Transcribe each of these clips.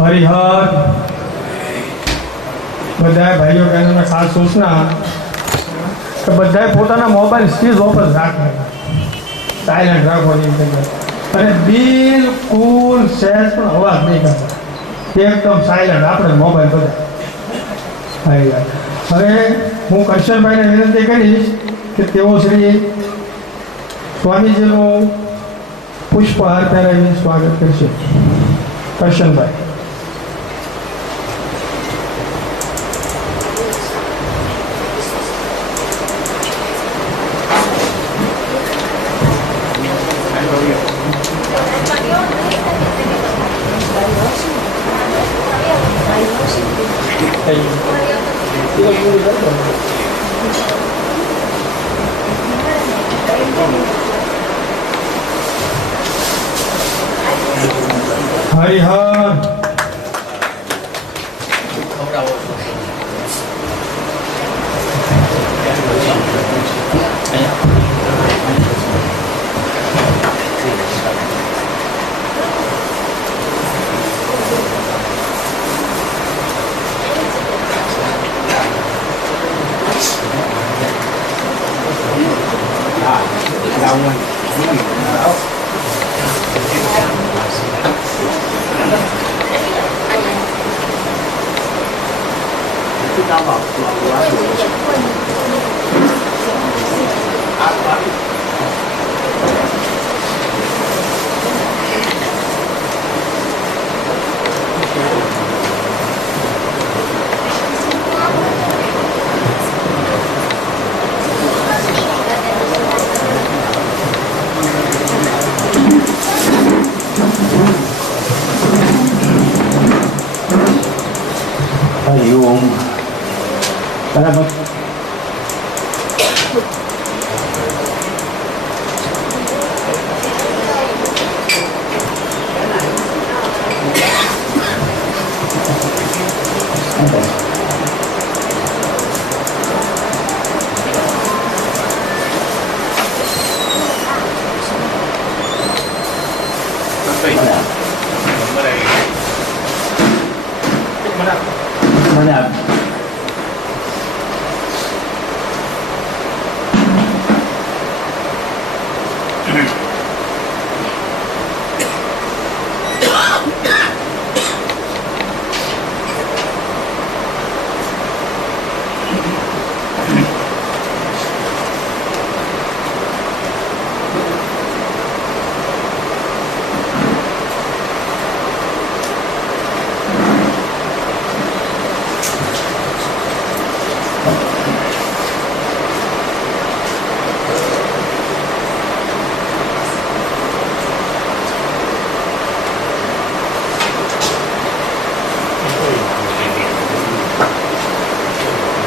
हरिहर बधाए भाईओ बहनों खास सूचना कि बधाए पोताना मोबाइल स्विच ऑफ ज राखे साइलेंट राखो अरे बिल्कुल सहज पण अवाज नहीं करता एकदम साइलेंट આપણે મોબાઈલ બધા હવે હું કરશનભાઈને વિનંતી કરીશ કે તેઓ શ્રી સ્વામીજીનું પુષ્પહાર પહેરાવીને સ્વાગત કરશે કરશનભાઈ हरिहर हरिओम बराबर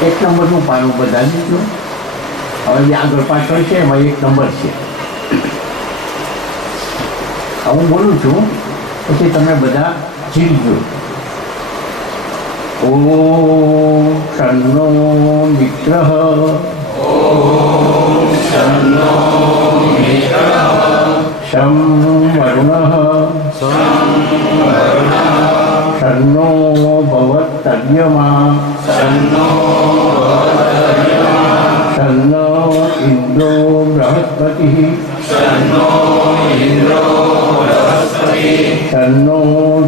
एक नंबर નું પાનું બદલી દીધું હવે જે આગળ પાછળ છે એમાં એક નંબર છે હું બોલું છું પછી તમે બધા જીવજો ઓમ શન્નો મિત્રઃ ઓમ શન્નો મિત્રઃ શમ વરુણઃ शन्नो भवत्तर्यमा शन्नो शन्नो इन्द्रो बृहस्पतिः शन्नो इन्द्रो बृहस्पतिः शन्नो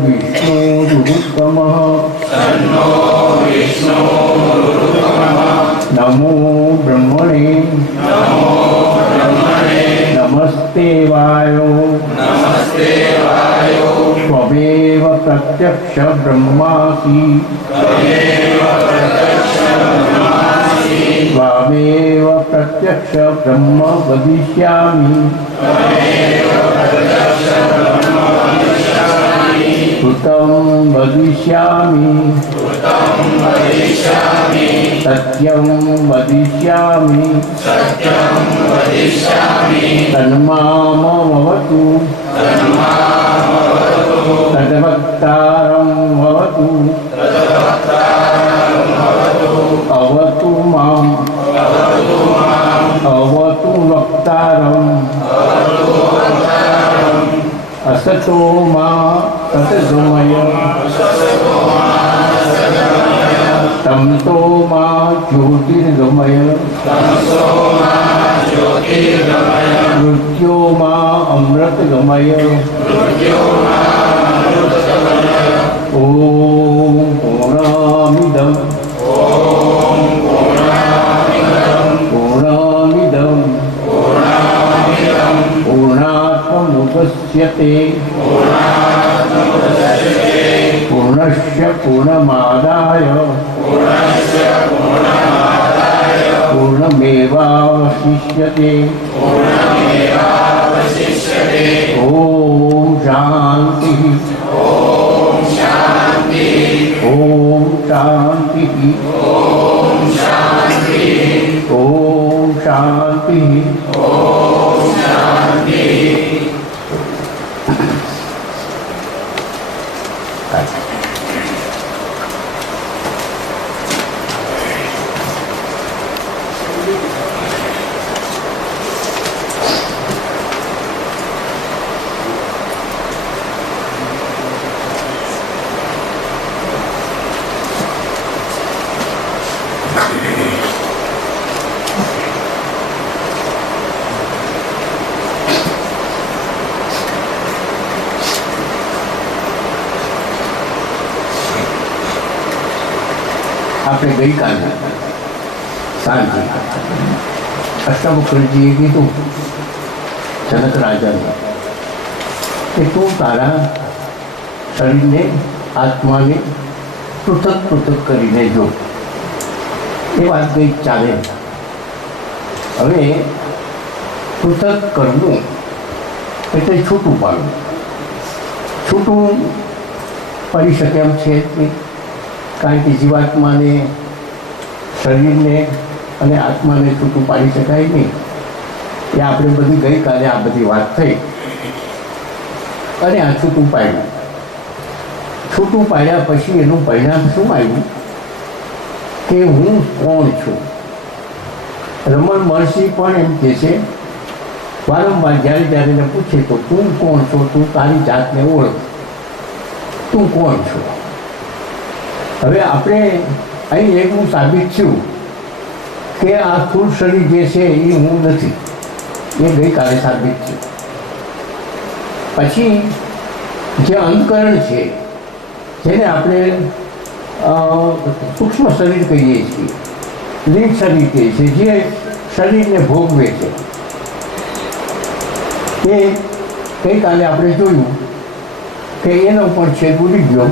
विष्णुरुत्तमः शन्नो विष्णुरुत्तमः नमो ब्रह्मणे नमस्ते वायो त्वमेव प्रत्यक्ष ब्रह्मासि त्वमेव प्रत्यक्ष ब्रह्म वदिष्यामि श्रुतं वदिष्यामि सत्यं वदिष्यामि तन्मामवतु तद्वक्तारं भवतु अवतु माम् अवतु वक्तारम् असतो मा सतगमय तमसो मा ज्योतिर्गमय मृत्योर्मा अमृतगमय ओम पूर्णामिदं पूर्णामिदं पूर्णात्मुदच्यते पूर्णस्य पूर्णमादाय पूर्णमेवावशिष्यते ओम शांति ओम शांति ओम शांति આપણે ગઈકાલે સાંજે અષ્ટવક્રજીએ કીધું જનક રાજાને કે તું તારા શરીરને આત્માને પૃથક પૃથક કરીને જો. એ વાત ગઈ ચાલે. હવે પૃથક કરવું એટલે છૂટું પાડવું. છૂટું પડી શકે એમ છે જ નહીં, કારણ કે જીવાત્માને શરીરને અને આત્માને છૂટું પાડી શકાય નહીં. એ આપણે બધી ગઈકાલે આ બધી વાત થઈ અને આ છૂટું પાડ્યું. છૂટું પાડ્યા પછી એનું પરિણામ શું આવ્યું કે હું કોણ છું. રમણ મહર્ષિ પણ એમ કહે છે, વારંવાર જ્યારે જ્યારે એને પૂછે તો તું કોણ છો, તું તારી જાતને ઓળખ, તું કોણ છો. હવે આપણે અહીં એવું સાબિત થયું કે આ સ્થૂળ શરીર જે છે એ હું નથી. એ ગઈકાલે સાબિત થયું. પછી જે અંતકરણ છે, જેને આપણે સૂક્ષ્મ શરીર કહીએ છીએ, લિંગ શરીર કહીએ છીએ, જે શરીરને ભોગવે છે, એ ગઈકાલે આપણે જોયું કે એનો પણ છેદ ઉડી ગયો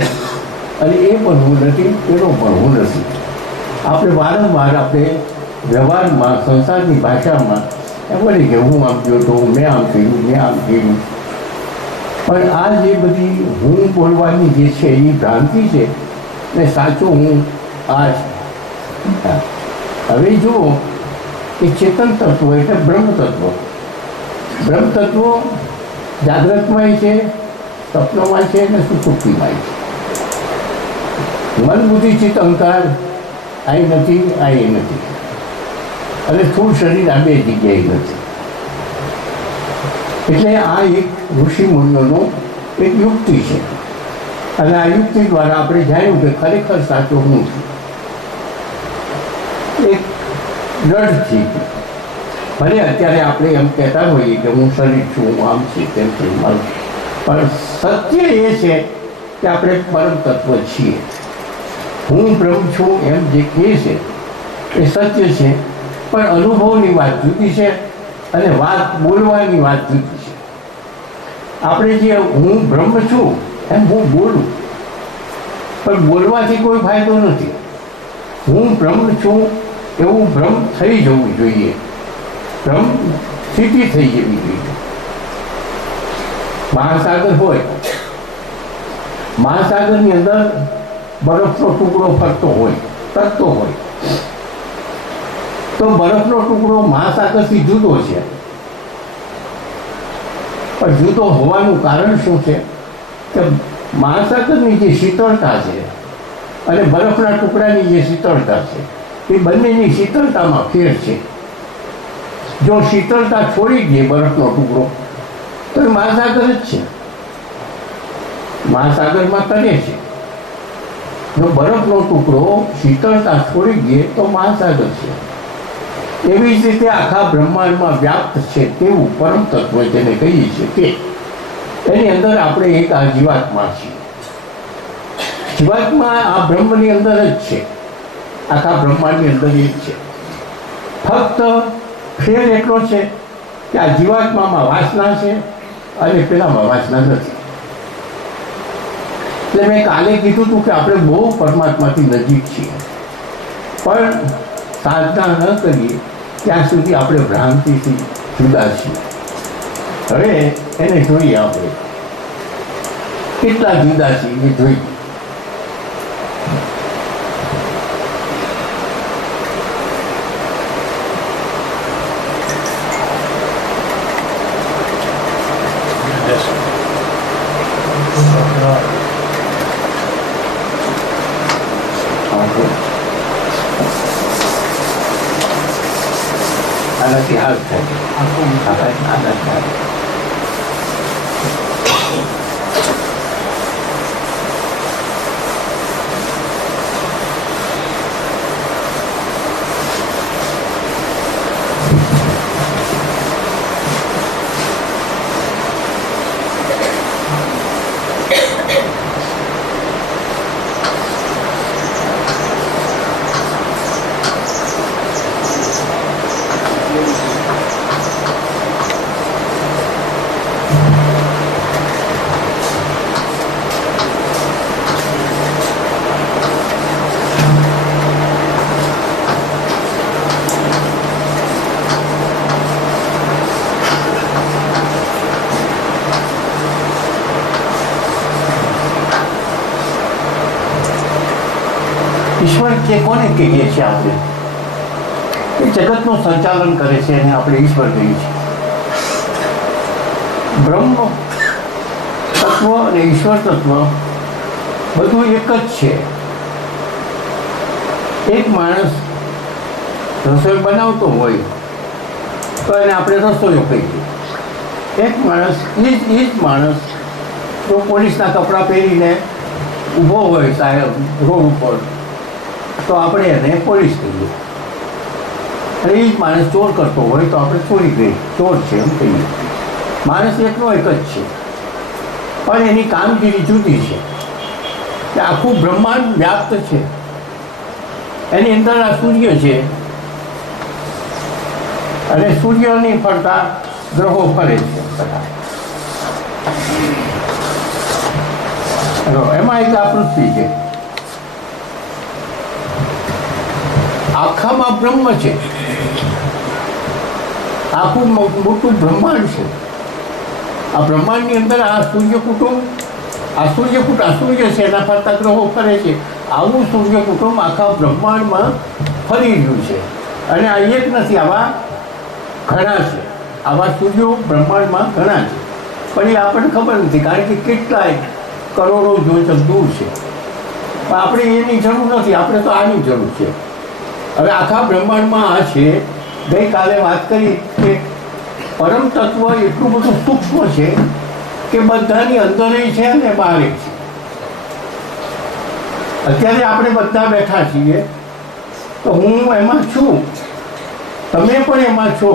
અને એ પણ હું નથી, એનો પણ હું નથી. આપણે વારંવાર આપણે વ્યવહારમાં સંસારની ભાષામાં એમ બોલી કે હું આમ ગયો તો મેં આમ કર્યું, મેં આમ કર્યું. પણ આ જે બધી હું બોલવાની જે છે એ ભ્રાંતિ છે ને સાચો હું આ છે. હવે જુઓ કે ચેતન તત્વ એટલે બ્રહ્મ તત્વ. બ્રહ્મ તત્વ જાગ્રતમાંય છે, સ્વપ્નમાં છે અને સુષુપ્તિમાંય છે. મન બુદ્ધિ ચિત્ત અહંકાર આ નથી, આ એ નથી, અને સ્થૂળ શરીર આ બે જગ્યાએ નથી. એટલે આ એક ઋષિ મુનિઓનો એક યુક્તિ છે અને આ યુક્તિ દ્વારા આપણે જાણ્યું કે ખરેખર સાચો હું છું. એક દ્રઢથી ભલે અત્યારે આપણે એમ કહેતા હોઈએ કે હું શરીર છું, હું આમ છે તેમ છે, પણ સત્ય એ છે કે આપણે પરમ તત્વ છીએ. હું બ્રહ્મ છું એમ જે કહે છે એ સત્ય છે, પણ અનુભવની વાત જુદી છે અને વાત બોલવાની વાત જુદી છે. આપણે જે હું બ્રહ્મ છું એમ હું બોલું, પણ બોલવાથી કોઈ ફાયદો નથી. હું બ્રહ્મ છું એવું ભ્રમ થઈ જવું જોઈએ, ભ્રમ સ્થિતિ થઈ જવી જોઈએ. મહાસાગર હોય, મહાસાગરની અંદર બરફનો ટુકડો ફરતો હોય, તરતો હોય, તો બરફનો ટુકડો મહાસાગરથી જુદો છે. પણ જુદો હોવાનું કારણ શું છે કે મહાસાગરની જે શીતળતા છે અને બરફના ટુકડાની જે શીતળતા છે એ બંનેની શીતળતામાં ફેર છે. જો શીતળતા છોડી દે બરફનો ટુકડો તો એ મહાસાગર જ છે. મહાસાગરમાં તરે છે. જો બરફનો ટુકડો શીતળતા છોડી દે તો મહાસાગર છે. એવી જ રીતે આખા બ્રહ્માંડમાં વ્યાપ્ત છે તેવું પરમ તત્વ જેને કહીએ છીએ તે એની અંદર આપણે એક આ જીવાત્મા છીએ. જીવાત્મા આ બ્રહ્મની અંદર જ છે, આખા બ્રહ્માંડની અંદર એ જ છે. ફક્ત ફેર એટલો છે કે આ જીવાત્મામાં વાસના છે અને પેલામાં વાસના નથી. એટલે મેં કાલે કીધું હતું કે આપણે બહુ પરમાત્માથી નજીક છીએ, પણ સાધના ન કરીએ ત્યાં સુધી આપણે ભ્રાંતિથી જુદા છીએ. હવે એને જોઈએ, આપણે કેટલા જુદા છીએ એ જોઈએ. આનાથી હાલ થાય, આના થાય. ઈશ્વર કે કોને કહીએ છીએ આપણે? એ જગતનું સંચાલન કરે છે અને આપણે ઈશ્વર કહીએ છીએ. બ્રહ્મ તત્વ અને ઈશ્વર તત્વ બધું એક જ છે. એક માણસ રસોઈ બનાવતો હોય તો એને આપણે રસોઈયો કહીએ. એક માણસ એ જ માણસ જો પોલીસના કપડાં પહેરીને ઊભો હોય સાહેબ રોડ ઉપર તો આપણે એને પોલીસ કહીએ. અને એ જ માણસ ચોર કરતો હોય તો આપણે ચોરી કહીએ, ચોર છે એમ કહીએ. માણસ એકનો એક જ છે, પણ એની કામગીરી જુદી છે. કે આખું બ્રહ્માંડ વ્યાપ્ત છે, એની અંદર આ સૂર્ય છે અને સૂર્યની ફરતા ગ્રહો ફરે છે બધા. એમાં એક આ પૃથ્વી છે. આખામાં બ્રહ્મ છે, આખું મોટું બ્રહ્માંડ છે. આ બ્રહ્માંડની અંદર આ સૂર્ય કુટુંબ છે, એના ફરતા ગ્રહો ફરે છે. આવું સૂર્ય કુટુંબ આખા બ્રહ્માંડમાં ફરી રહ્યું છે. અને આ એક નથી, આવા ઘણા છે. આવા સૂર્યો બ્રહ્માંડમાં ઘણા છે, પણ એ આપણને ખબર નથી, કારણ કે કેટલાય કરોડો જોઈતા દૂર છે. પણ આપણે એની જરૂર નથી, આપણે તો આની જરૂર છે. હવે આખા બ્રહ્માંડમાં આ છે. ગઈકાલે વાત કરી કે પરમ તત્વ એટલું બધું સૂક્ષ્મ છે કે બધાની અંદર છે અને બહાર છે. અત્યારે આપણે બધા બેઠા છીએ તો હું એમાં છું, તમે પણ એમાં છો,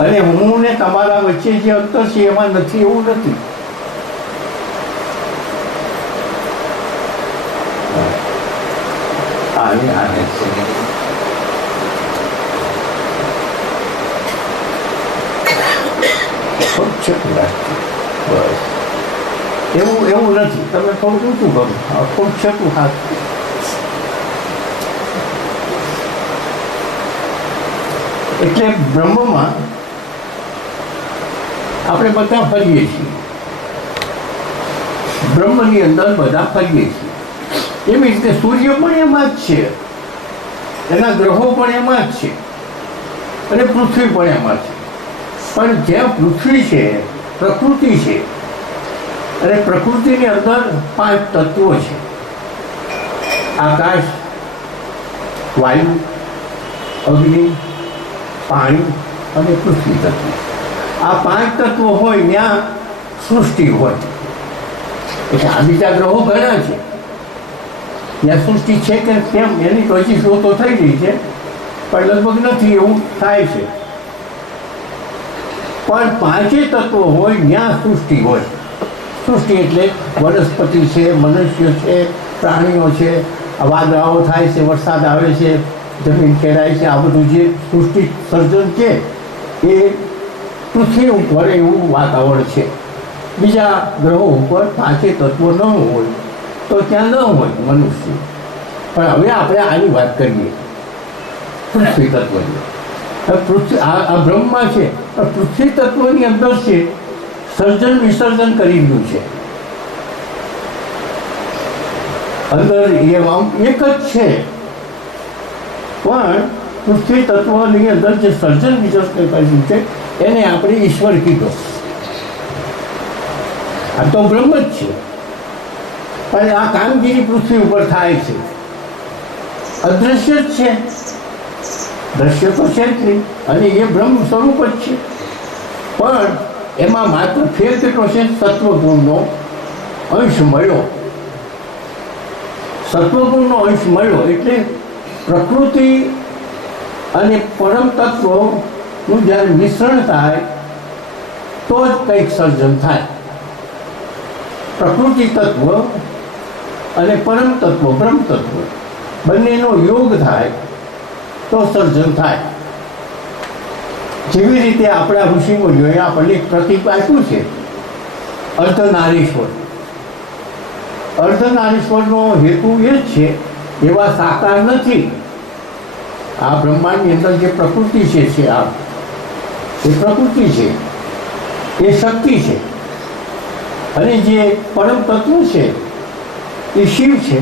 અને હું ને તમારા વચ્ચે જે અંતર છે એમાં નથી એવું નથી. બસ એવું નથી. તમે થોડું ઊંચું કરો, ખૂબ છતું હાથ. એટલે બ્રહ્મમાં આપણે બધા ફરીએ છીએ, બ્રહ્મની અંદર બધા ફરીએ છીએ. એવી રીતે સૂર્ય પણ એમાં જ છે, એના ગ્રહો પણ એમાં જ છે, અને પૃથ્વી પણ એમાં છે. પણ જ્યાં પૃથ્વી છે પ્રકૃતિ છે, અને પ્રકૃતિની અંદર 5 તત્વો છે: આકાશ, વાયુ, અગ્નિ, પાણી અને પૃથ્વી તત્વ. આ 5 તત્વો હોય ત્યાં સૃષ્ટિ હોય. એટલે આ બીજા ગ્રહો ઘણા છે, ત્યાં સૃષ્ટિ છે કે કેમ એની તો હજી શોધો થઈ રહી છે, પણ લગભગ નથી એવું થાય છે. પણ પાંચે તત્વો હોય ત્યાં સૃષ્ટિ હોય. સૃષ્ટિ એટલે વનસ્પતિ છે, મનુષ્ય છે, પ્રાણીઓ છે, વાદળાઓ થાય છે, વરસાદ આવે છે, જમીન ખેડાય છે, આ બધું જે સૃષ્ટિ સર્જન છે એ પૃથ્વી ઉપર એવું વાતાવરણ છે. બીજા ગ્રહો ઉપર પાંચે તત્વો ન હોય તો ત્યાં ન હોય મનુષ્ય. પણ હવે આપણે આની વાત કરીએ પૃથ્વી તત્વની. પૃથ્વી આ બ્રહ્મા છે, પૃથ્વી તત્વની અંદર છે સર્જન વિસર્જન કરી રહ્યું છે. અંદર એ એક જ છે, પણ પૃથ્વી તત્વની અંદર જે સર્જન વિસર્જન કર્યું છે એને આપણે ઈશ્વર કીધો. આ તો બ્રહ્મ જ છે, પણ આ કામગીરી પૃથ્વી ઉપર થાય છે. અદ્રશ્ય જ છે, દ્રશ્ય તો છે જ નહીં, અને એ બ્રહ્મ સ્વરૂપ જ છે. પણ એમાં માત્ર ફેર કેટલો છે? સત્વગુણનો અંશ મળ્યો. સત્વગુણનો અંશ મળ્યો એટલે પ્રકૃતિ અને પરમ તત્વનું જ્યારે મિશ્રણ થાય તો જ કંઈક સર્જન થાય. પ્રકૃતિ તત્વ અને પરમ તત્વ બ્રહ્મ તત્વ બંનેનો યોગ થાય તો સર્જન થાય. જેવી રીતે આપણા ઋષિમુનિઓએ આપણને એક પ્રતીક આપ્યું છે અર્ધનારીશ્વર. અર્ધનારીશ્વરનો હેતુ એ જ છે, એવા સાકાર નથી. આ બ્રહ્માંડની અંદર જે પ્રકૃતિ છે આ એ પ્રકૃતિ છે, એ શક્તિ છે, અને જે પરમ તત્વ છે એ શિવ છે.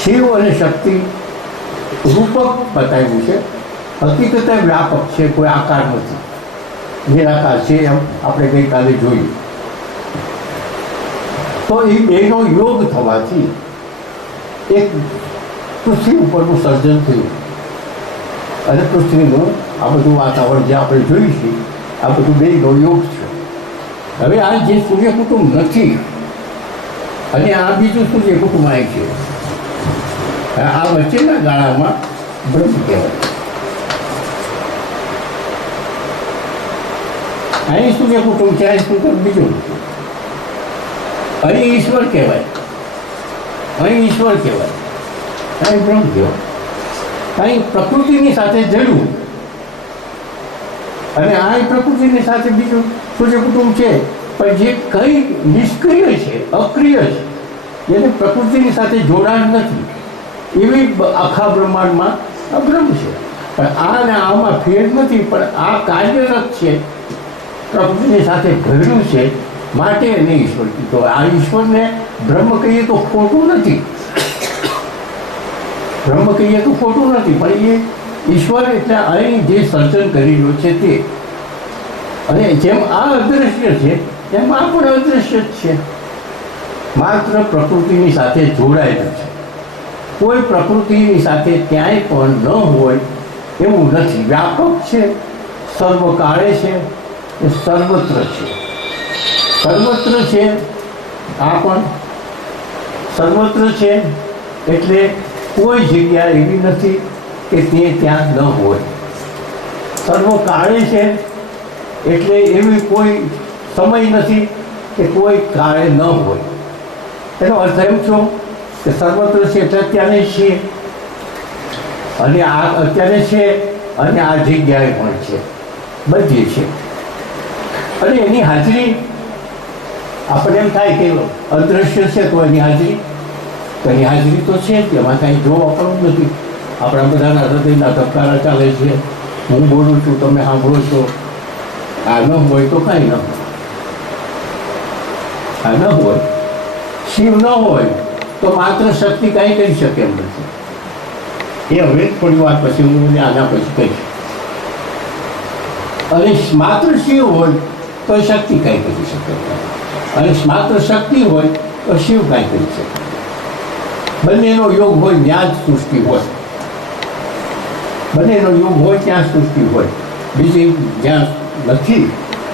શિવ અને શક્તિ રૂપક બતાવ્યું છે, હકીકતે વ્યાપક છે, કોઈ આકાર નથી. નિરાકાર છે એમ આપણે ગઈકાલે જોયું. તો એ બેનો યોગ થવાથી એક પૃથ્વી ઉપરનું સર્જન થયું, અને પૃથ્વીનું આ બધું વાતાવરણ જે આપણે જોયું છે આ બધું બેનો યોગ છે. હવે આ જે સૂર્ય કુટુંબ નથી અને આ બીજું સૂર્ય કુટુંબ આવે છે, આ વચ્ચેના ગાળામાં બ્રહ્મ કહેવાય. અહીં સૂર્ય કુટુંબ છે, અહીં સૂર્ય બીજું, અહીં ઈશ્વર કહેવાય, અહીં ઈશ્વર કહેવાય, અહીં બ્રહ્મ કહેવાય. અહીં પ્રકૃતિની સાથે જડ્યું અને આ પ્રકૃતિની સાથે બીજું સૂર્ય કુટુંબ છે, પણ જે કંઈ નિષ્ક્રિય છે, અક્રિય છે, એને પ્રકૃતિની સાથે જોડાણ નથી, એવી આખા બ્રહ્માંડમાં આ બ્રહ્મ છે. પણ આ ને આમાં ફેર નથી, પણ આ કાર્યરત છે, પ્રકૃતિની સાથે ભર્યું છે, માટે એને ઈશ્વર કીધો. આ ઈશ્વરને બ્રહ્મ કહીએ તો ખોટું નથી, બ્રહ્મ કહીએ તો ખોટું નથી, પણ એ ઈશ્વર એટલે અહીં જે સર્જન કરી રહ્યો છે તે. અને જેમ આ અદૃશ્ય છે એમ આ પણ અદૃશ્ય જ છે, માત્ર પ્રકૃતિની સાથે જોડાયેલું છે. કોઈ પ્રકૃતિની સાથે ક્યાંય પણ ન હોય એવું નથી. વ્યાપક છે, સર્વકાળે છે, એ સર્વત્ર છે. સર્વત્ર છે, આ પણ સર્વત્ર છે એટલે કોઈ જગ્યા એવી નથી કે તે ત્યાં ન હોય. સર્વકાળે છે એટલે એવી કોઈ સમય નથી કે કોઈ કાળે ન હોય. એનો અર્થ એમ છો કે સર્વત્ર છે એટલે અત્યારે છે, અને આ અત્યારે છે, અને આ જગ્યાએ પણ છે, બધી છે. અને એની હાજરી આપણે એમ થાય કે અદૃશ્ય છે તો એની હાજરી તો છે જ, એમાં કાંઈ જોવા પણ નથી. આપણા બધાના હૃદયના ધબકારા ચાલે છે, હું બોલું છું, તમે સાંભળો છો. આ ન હોય તો કાંઈ ન હોય. આ ન હોય, શિવ ન હોય તો માત્ર શક્તિ કાંઈ કરી શકે એમ નથી. એ હવે થોડી વાર પછી હું આના પછી કહીશ. અને માત્ર શિવ હોય તો શક્તિ કાંઈ કરી શકે, અને માત્ર શક્તિ હોય તો શિવ કાંઈ કરી શકે. બંનેનો યોગ હોય ત્યાં જ સૃષ્ટિ હોય, બંનેનો યોગ હોય ત્યાં સૃષ્ટિ હોય. બીજી જ્યાં નથી,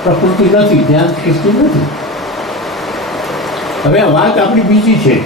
પ્રકૃતિ નથી, ત્યાં સૃષ્ટિ નથી. હવે વાત આપણી બીજી છે.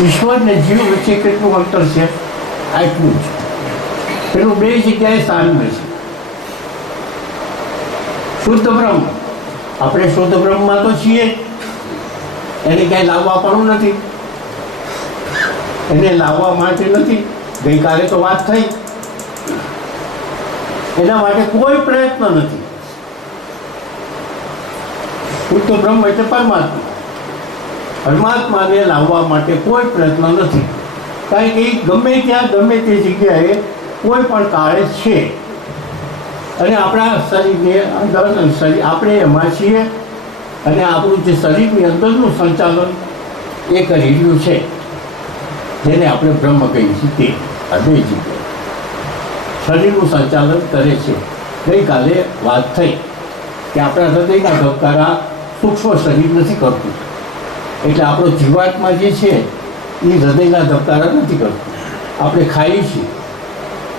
ઈશ્વર ને જીવ વચ્ચે કેટલું અંતર છે? આટલું જ. પેલું બે જગ્યાએ સ્થાન છે. શુદ્ધ બ્રહ્મ, આપણે શુદ્ધ બ્રહ્મમાં તો છીએ, એને ક્યાંય લાવવા પણ નથી. એને લાવવા માટે નથી. ગઈકાલે તો વાત થઈ, એના માટે કોઈ પ્રયત્ન નથી. શુદ્ધ બ્રહ્મ એટલે પરમાત્મા. પરમાત્માને લાવવા માટે કોઈ પ્રયત્ન નથી, કારણ કે એ ગમે ત્યાં ગમે તે જગ્યાએ કોઈ પણ કાળે છે. અને આપણા શરીરને અંદર શરીર આપણે એમાં છીએ, અને આપણું જે શરીરની અંદરનું સંચાલન એ કરી રહ્યું છે, જેને આપણે બ્રહ્મ કહીએ છીએ. તે આ બે જગ્યાએ શરીરનું સંચાલન કરે છે. ગઈકાલે વાત થઈ કે આપણા હૃદયના ધબકારા સૂક્ષ્મ શરીર નથી કરતું, એટલે આપણો જીવાત્મા જે છે એ હૃદયના ધબકારા નથી કરતું. આપણે ખાઈએ છીએ,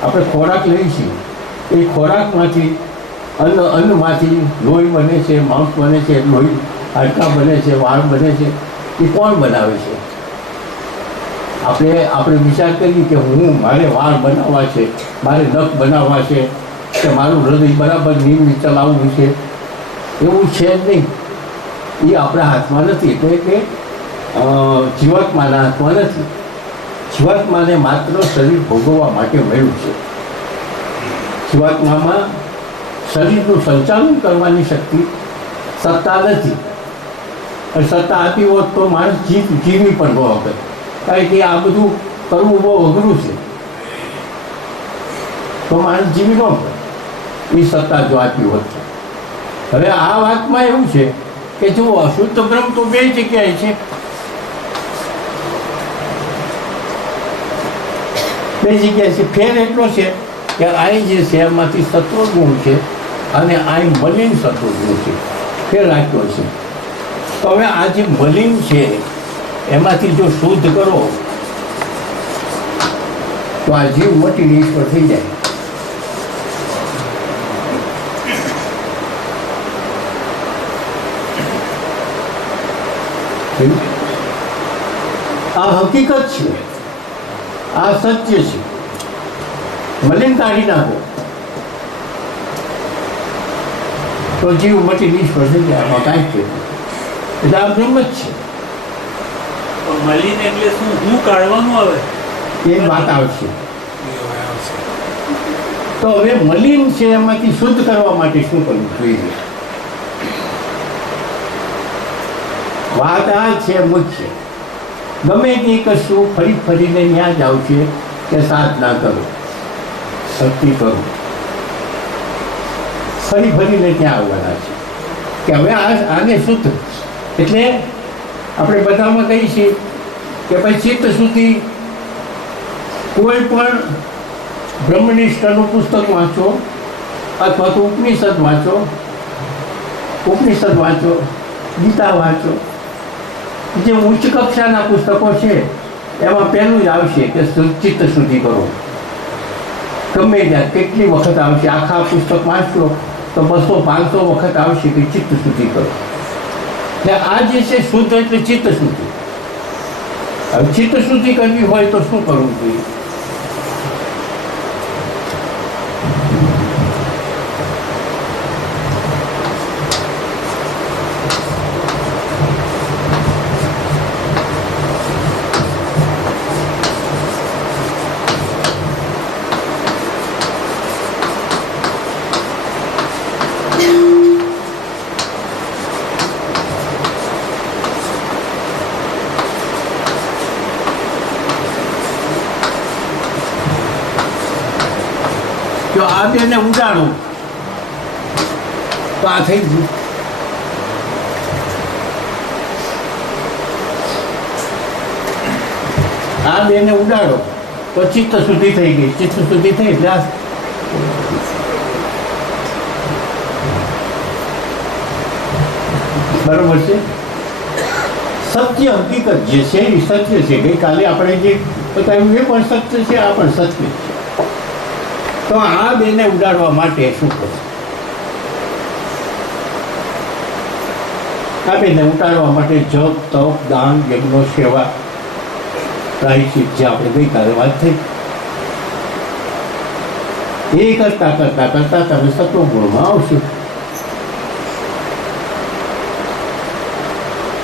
આપણે ખોરાક લઈએ છીએ, એ ખોરાકમાંથી અન્નમાંથી લોહી બને છે, માંસ બને છે, લોહી હાડકાં બને છે, વાળ બને છે. એ કોણ બનાવે છે? આપણે વિચાર કરીએ કે મારે વાળ બનાવવા છે, મારે નખ બનાવવા છે, કે મારું હૃદય બરાબર નિયમિત ચલાવવું છે, એવું છે જ નહીં. એ આપણા હાથમાં નથી. એટલે કે જીવાત્માના હાથમાં નથી. જીવાત્માને માત્ર શરીર ભોગવવા માટે મળ્યું છે. જીવાત્મામાં શરીરનું સંચાલન કરવાની શક્તિ, સત્તા નથી. અને સત્તા આપી હોત તો માણસ જીવી પણ બહુ વખત, કારણ કે આ બધું કરવું બહુ અઘરું છે. તો માણસ જીવી ન પડે એ સત્તા જો આપી હોત. હવે આ વાતમાં એવું છે કે જો અશુદ્ધ બ્રહ્મ તો બે જગ્યાએ છે. બે જગ્યાએ છે. ફેર એટલો છે કે અહીં જે છે એમાંથી સત્વગુણ છે, અને અહીં મલિન સત્વગુણ છે. ફેર રાખ્યો છે. તો હવે આ જે મલિન છે એમાંથી જો શુદ્ધ કરો તો આ જીવ મટીને ઈશ્વર થઈ જાય. આ હકીકત છે, આ સત્ય છે. મલિન કાઢી નાખો તો જીવ મટી ઈશ્વર થઈ જાય. આમાં કાંઈ છે એટલે આ બ્રહ્મ જ છે. મલિન એટલે શું? હું કાઢવાનું આવે એ વાત આવશે. તો હવે મલિન છે એમાંથી શુદ્ધ કરવા માટે શું કરવું જોઈએ? વાત આ છે મુખ્ય. ગમે તે કશું ફરીને ત્યાં જ આવશે કે સાધના કરો, ભક્તિ કરો, ફરીને ત્યાં આવવાના છે કે હવે આને શુદ્ધ. એટલે આપણે બધામાં કહીએ છીએ કે ભાઈ ચિત્ત શુદ્ધિ, કોઈ પણ બ્રહ્મનિષ્ઠનું પુસ્તક વાંચો, અથવા તો ઉપનિષદ વાંચો, ગીતા વાંચો, જે ઉચ્ચ કક્ષાના પુસ્તકો છે એમાં પહેલું જ આવશે કે ચિત્ત શુદ્ધિ કરો. ગમે ત્યાં કેટલી વખત આવશે, આખા પુસ્તક વાંચશો તો 200-500 વખત આવશે કે ચિત્ત શુદ્ધિ કરો. એટલે આ જે છે શુદ્ધ એટલે ચિત્ત શુદ્ધિ. હવે ચિત્ત શુદ્ધિ કરવી હોય તો શું કરવું જોઈએ? આ બેને ઉડાડો તો આ થઈ ગયું. આ બેને ઉડાડો તો ચિત્ત શુદ્ધિ થઈ ગઈ. ચિત્ત શુદ્ધિ થઈ એટલે આ બરોબર છે. સત્ય હકીકત જે છે એ સત્ય છે. ગઈકાલે આપણે જે બતાવ્યું એ પણ સત્ય છે, આ પણ સત્ય છે. તો આ બેને ઉડાડવા માટે શું કરશે? આ બેને ઉડાડવા માટે જપ, તપ, દાન, યજ્ઞ, સેવા, પ્રાયશ્ચિત જે આપણે ગઈકાલે વાત થઈ એ કરતા કરતા કરતા તમે સત્વગુણમાં આવશો.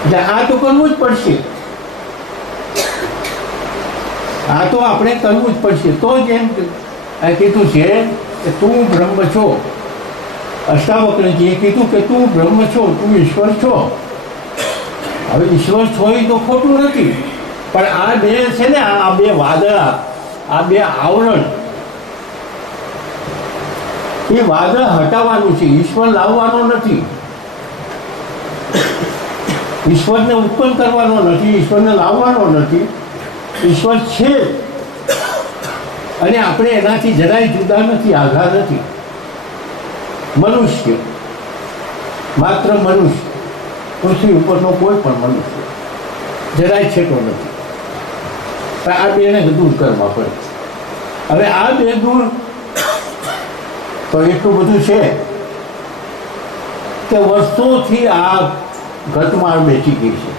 એટલે આ તો કરવું જ પડશે. આ તો આપણે કરવું જ પડશે. તો જ એમ કીધું છે કે તું બ્રહ્મ છો. અષ્ટાવક્રજીએ કીધું કે તું બ્રહ્મ છો, તું ઈશ્વર છો. હવે ઈશ્વર છો એ તો ખોટું નથી, પણ આ બે છે ને, આ બે વાદળા, આ બે આવરણ, એ વાદળ હટાવવાનું છે, ઈશ્વર લાવવાનો નથી. ઈશ્વરને ઉત્પન્ન કરવાનો નથી, ઈશ્વરને લાવવાનો નથી. ઈશ્વર છે અને આપણે એનાથી જરાય જુદા નથી, આઘાત નથી. મનુષ્ય, માત્ર મનુષ્ય, પૃથ્વી ઉપરનો કોઈ પણ મનુષ્ય જરાય છેટો નથી. પણ આ બેને દૂર કરવા પડે. હવે આ બે દૂર તો એટલું બધું છે કે વર્ષોથી આ ઘટમાળ બેસી ગઈ છે,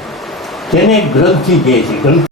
જેને ગ્રંથિ કહે છે. ગ્રંથિ